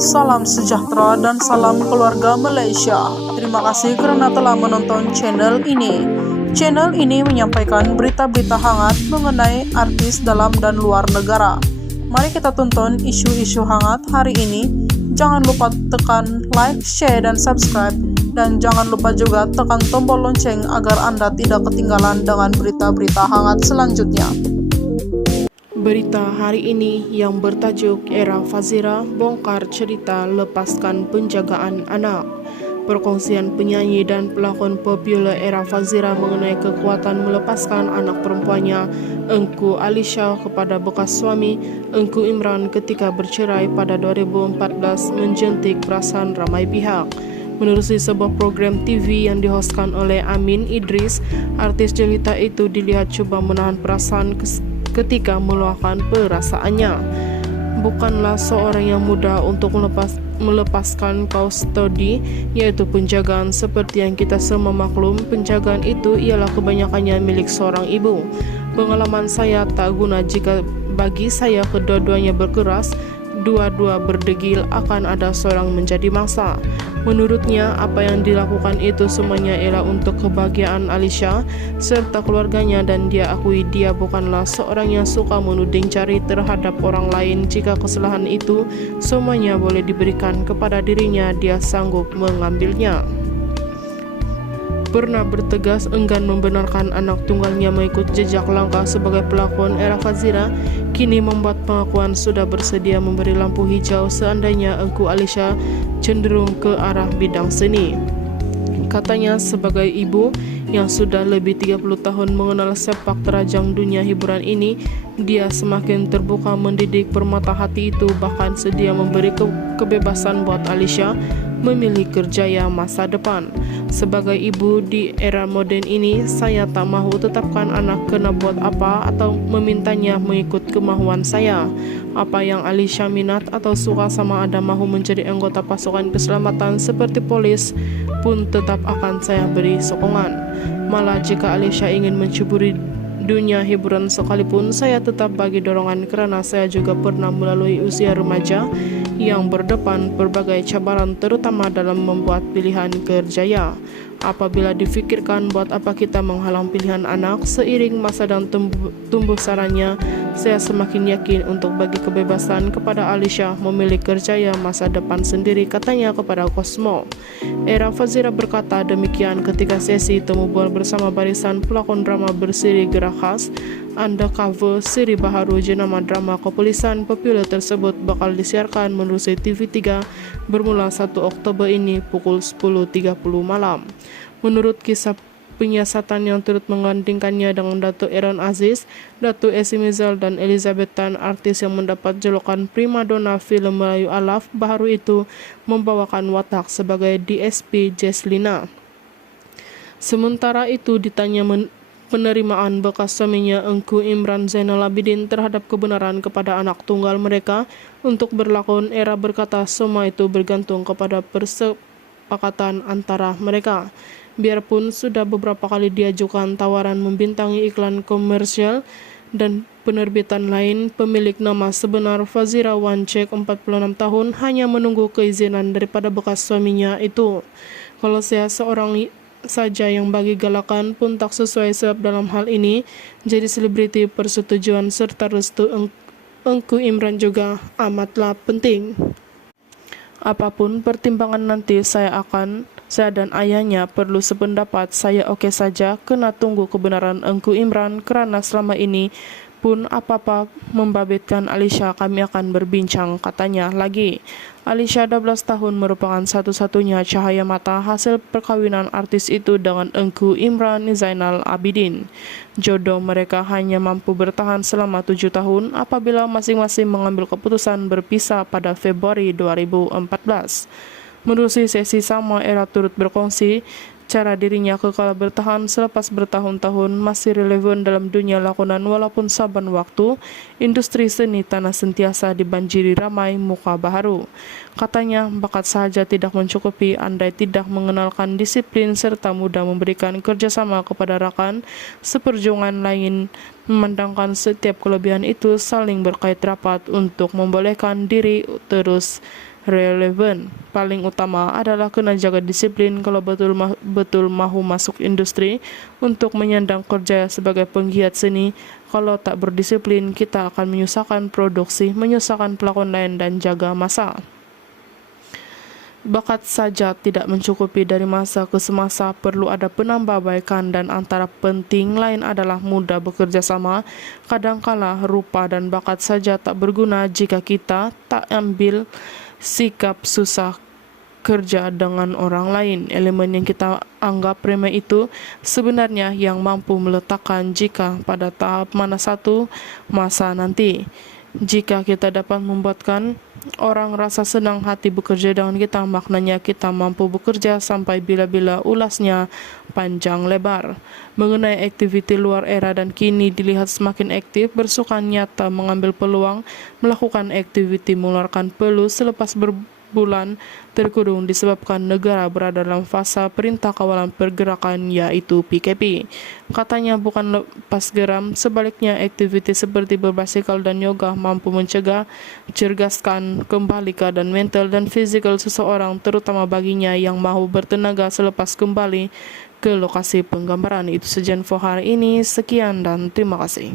Salam sejahtera dan salam keluarga Malaysia. Terima kasih karena telah menonton channel ini. Channel ini menyampaikan berita-berita hangat mengenai artis dalam dan luar negara. Mari kita tonton isu-isu hangat hari ini. Jangan lupa tekan like, share, dan subscribe. Dan jangan lupa juga tekan tombol lonceng agar Anda tidak ketinggalan dengan berita-berita hangat selanjutnya. Berita hari ini yang bertajuk Era Fazira bongkar cerita lepaskan penjagaan anak. Perkongsian penyanyi dan pelakon popular Era Fazira mengenai kekuatan melepaskan anak perempuannya Engku Alisha kepada bekas suami Engku Imran ketika bercerai pada 2014 menjentik perasaan ramai pihak. Menerusi sebuah program TV yang dihostkan oleh Amin Idris, artis jelita itu dilihat coba menahan perasaan ketika meluahkan perasaannya. Bukanlah seorang yang mudah untuk melepaskan kustodi, yaitu penjagaan. Seperti yang kita semua maklum, penjagaan itu ialah kebanyakannya milik seorang ibu. Pengalaman saya tak guna jika bagi saya kedua-duanya berkeras, dua-dua berdegil akan ada seorang menjadi mangsa. Menurutnya, apa yang dilakukan itu semuanya ialah untuk kebahagiaan Alisha serta keluarganya, dan dia akui dia bukanlah seorang yang suka menuding jari terhadap orang lain. Jika kesalahan itu semuanya boleh diberikan kepada dirinya, dia sanggup mengambilnya. Pernah bertegas enggan membenarkan anak tunggalnya mengikut jejak langkah sebagai pelakon, Era Fazira kini membuat pengakuan sudah bersedia memberi lampu hijau seandainya Engku Alisha cenderung ke arah bidang seni. Katanya, sebagai ibu yang sudah lebih 30 tahun mengenal sepak terajang dunia hiburan ini, dia semakin terbuka mendidik permata hati itu, bahkan sedia memberi kebebasan buat Alisha memilih kerjaya masa depan. Sebagai ibu di era moden ini, saya tak mahu tetapkan anak kena buat apa atau memintanya mengikut kemahuan saya. Apa yang Alisha minat atau suka sama ada mahu menjadi anggota pasukan keselamatan seperti polis pun tetap akan saya beri sokongan. Malah jika Alisha ingin mencuburi dunia hiburan sekalipun, saya tetap bagi dorongan karena saya juga pernah melalui usia remaja yang berdepan berbagai cabaran, terutama dalam membuat pilihan kerjaya. Apabila difikirkan buat apa kita menghalang pilihan anak, seiring masa dan tumbuh sarannya, saya semakin yakin untuk bagi kebebasan kepada Alisha memilih kerjaya masa depan sendiri, katanya kepada Cosmo. Era Fazira berkata demikian ketika sesi temu bual bersama barisan pelakon drama berseri gerak khas Undercover. Seri baharu jenama drama kepolisian populer tersebut bakal disiarkan melalui TV3 bermula 1 Oktober ini pukul 10.30 malam. Menurut kisah penyiasatan yang turut menggandingkannya dengan Datuk Aaron Aziz, Datuk Esi Mizal, dan Elizabeth Tan, artis yang mendapat julukan primadona film Melayu Alaf, baharu itu membawakan watak sebagai DSP Jesslina. Sementara itu, ditanya penerimaan bekas suaminya Engku Imran Zainal Abidin terhadap kebenaran kepada anak tunggal mereka untuk berlakon, Era berkata semua itu bergantung kepada persepakatan antara mereka. Biarpun sudah beberapa kali diajukan tawaran membintangi iklan komersial dan penerbitan lain, pemilik nama sebenar Fazira Wancek 46 tahun hanya menunggu keizinan daripada bekas suaminya itu. Kalau saya seorang saja yang bagi galakan pun tak sesuai, sebab dalam hal ini jadi selebriti persetujuan serta restu Engku Imran juga amatlah penting. Apapun pertimbangan nanti saya dan ayahnya perlu sependapat. Saya oke saja, kena tunggu kebenaran Engku Imran kerana selama ini pun apa-apa membabitkan Alisha kami akan berbincang, katanya lagi. Alisha 12 tahun merupakan satu-satunya cahaya mata hasil perkawinan artis itu dengan Engku Imran Zainal Abidin. Jodoh mereka hanya mampu bertahan selama 7 tahun apabila masing-masing mengambil keputusan berpisah pada Februari 2014. Menerusi sesi sama, Era turut berkongsi cara dirinya kekal bertahan selepas bertahun-tahun masih relevan dalam dunia lakonan walaupun saban waktu industri seni tanah sentiasa dibanjiri ramai muka baharu. Katanya, bakat sahaja tidak mencukupi andai tidak mengenalkan disiplin serta mudah memberikan kerjasama kepada rakan seperjuangan lain memandangkan setiap kelebihan itu saling berkait rapat untuk membolehkan diri terus relevan. Paling utama adalah kena jaga disiplin kalau betul mahu masuk industri untuk menyandang kerja sebagai penggiat seni. Kalau tak berdisiplin, kita akan menyusahkan produksi, menyusahkan pelakon lain dan jaga masa. Bakat saja tidak mencukupi, dari masa ke semasa perlu ada penambahbaikan, dan antara penting lain adalah mudah bekerja sama. Kadangkala rupa dan bakat saja tak berguna jika kita tak ambil sikap susah kerja dengan orang lain. Elemen yang kita anggap remeh itu sebenarnya yang mampu meletakkan jika pada tahap mana satu masa nanti. Jika kita dapat membuatkan orang rasa senang hati bekerja dengan kita, maknanya kita mampu bekerja sampai bila-bila, ulasnya panjang lebar. Mengenai aktiviti luar era dan kini dilihat semakin aktif, bersuka nyata mengambil peluang, melakukan aktiviti mengeluarkan peluh selepas berbulan terkurung disebabkan negara berada dalam fase perintah kawalan pergerakan, yaitu PKP. Katanya bukan lepas geram, sebaliknya aktiviti seperti berbasikal dan yoga mampu mencegah, cergaskan kembali keadaan mental dan fisikal seseorang, terutama baginya yang mahu bertenaga selepas kembali ke lokasi penggambaran. Itu saja info hari ini, sekian dan terima kasih.